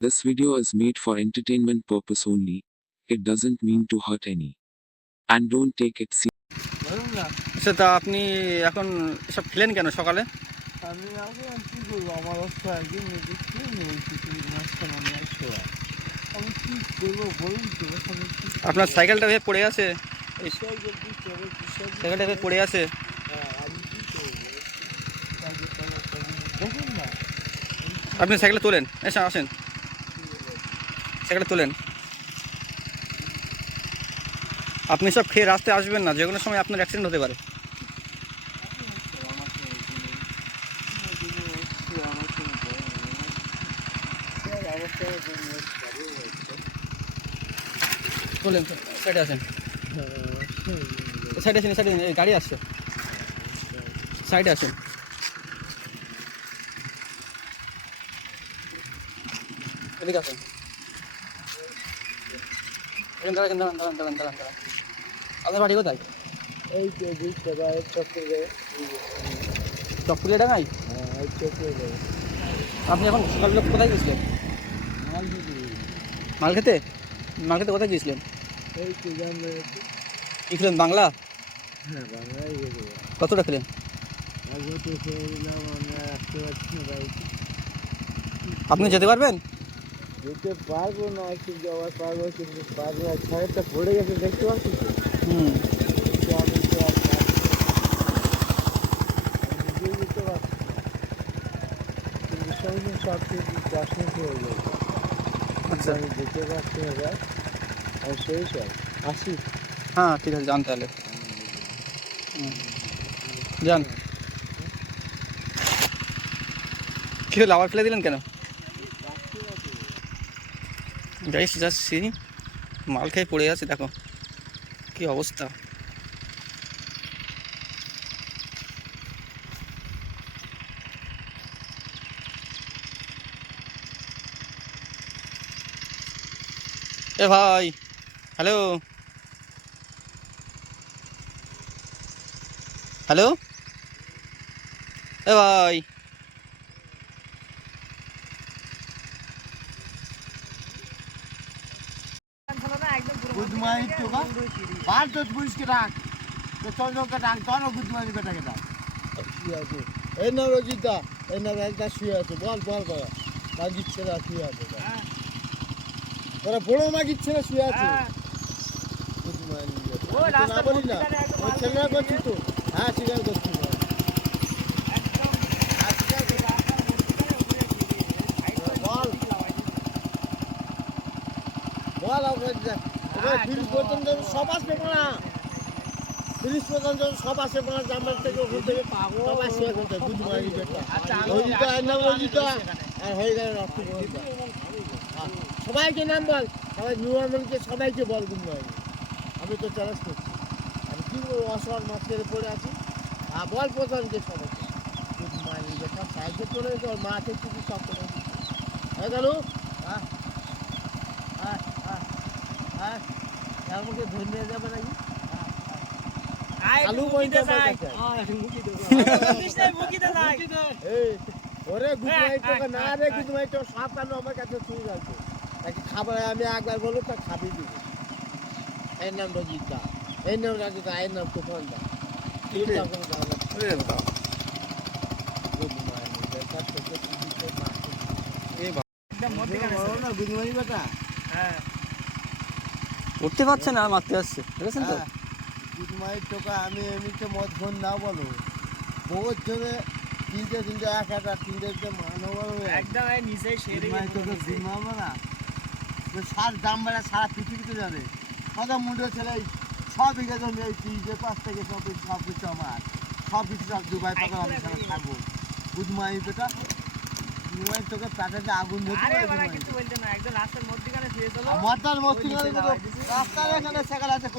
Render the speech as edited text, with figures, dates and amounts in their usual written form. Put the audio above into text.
This video is made for entertainment purpose only. It doesn't mean to hurt any. And don't take it seriously. আচ্ছা, তা আপনি এখন সব খেলেন কেন সকালে? আমি আগে কি করবো, আমার অবস্থা একদিন আমি কি করবো বলুন তো। আপনার সাইকেলটা ভেবে পড়ে আছে, সাইকেলটা ভেবে পড়ে আছে। আমি কি করবো দেখুন না। আপনি সাইকেলটা তোলেন, এসে আসেন, সাইকেলটা তোলেন। আপনি সব খেয়ে রাস্তায় আসবেন না, যে কোনো সময় আপনার অ্যাক্সিডেন্ট হতে পারে। তোলেন, সাইডে আসেন, সাইডে আসেন, সাইডে গাড়ি আসছে, সাইডে আসেন। এদিকে আসেন, দাঁড়ান দাঁড়ান দাঁড়ান দাঁড়ান দাঁড়ান দাঁড়ান। আপনার বাড়ি কোথায়? এই যে বুঝতে পারে চক্করে চকপুরিয়া ডাঙায়। এই চক্করে আপনি এখন সকাল কোথায় গিয়েছিলেন? মাল খেতে? মাল খেতে কোথায় গিয়েছিলেন? এই তো জানলে কী খেলেন? বাংলা? হ্যাঁ বাংলায় গেছে। কতটা খেলেন? আগে তো খেয়ে দিলাম, আমি আসতে পারছি না বাড়িতে। আপনি যেতে পারবেন? যেতে পারবো না, একটু যাওয়ার পারবো, কিন্তু পারবো না। ছাড়েরটা পড়ে গেছে দেখতে পাচ্ছি তো। হুম, কিন্তু আমি তো আর পারছি না। আমি নিজেই যেতে পারছি না, কিন্তু সঙ্গে সব কিছু দর্শন হয়ে যাবে। আচ্ছা, আমি যেতে পারছি না এবার। আর সেই সব আসি। হ্যাঁ ঠিক আছে, যান তাহলে। যান। কী হলো, আবার ফেলে দিলেন কেন? গাইস যাচ্ছি, মাল খেয়ে পড়ে আছে, দেখো কি অবস্থা। এ ভাই, হ্যালো হ্যালো, এ ভাই, গুদমাই তো বা বার তো পুলিশকে ডাক, তো চন্দ্রকে ডাক, তোর গুদমাই বেটাকে ডাক। শুয়ে আছে এই না রজিতা, এই না একটা শুয়ে আছে। বল বল বল, মাগিচ্ছে না শুয়ে আছে। তোরা বড় মাগিচ্ছে না শুয়ে আছে। গুদমাই না বলি না, ওই ছেলেরা করছি তো। হ্যাঁ স্বীকার করছি। বল বল, ফিরিস পর্যন্ত সব আসবে না, ফিরিস পর্যন্ত সব আসে না। জামার থেকে ওখান থেকে সব আসে এখন থেকে। গুদমাই রজিতা, এর নাম রজিতা, আর হয়ে গেল রক্ত। সবাইকে নাম বল, সবাই নুয়ামনকে সবাইকে বল গুদমাই। আমি তো চ্যালেঞ্জ করছি, আমি কি বলবো, অসহায় মাছের পড়ে আছি। আর বল প্রধানকে সবাইকে গুদমাই বেটা সাইকেল চলে গেছে, ওর মাঠে কিছু সব করে হয়ে গেল। হ্যাঁ হ্যাঁ হ্যাঁ হ্যাঁ, আমাকে ধরে যাবে নাকি? আলু বইতে চাই, ওরে গুদমাই তোকে না রে, গুদমাই তো সব কালো আমার কাছে চুই যাচ্ছে। তাকে খাবার আমি একবার বলো তা খাবি দিব। এর নাম রজিতা, এর নাম রাজিতা, এর নাম তুফানদা। গুদমাই বেটা, হ্যাঁ উঠতে পারছে না, মারতে আসছে, বুঝেছেন তো? গুদমাই তোকে আমি এমনিতে মদ ফোন না বলো, বহুত জনে তিনটে তিনটে এক একটা তিনটে মানব একদম নিচে সেরে তোকে দিমাবো না। সার দাম বেড়া সারা পৃথিবীতে যাবে। কত মুন্ডে ছেলে 6 বিঘা জমি, এই 3-5 থেকে সব কিছু আমার, সব কিছু সব দুবাই টাকা আমি সারা থাকবো। গুদমাই বেটা, গুদমাই তোকে প্যাকেটে আগুন ধরতে পারে। রাস্তার মধ্যখানে রাস্তার এখানে সেকাল আছে।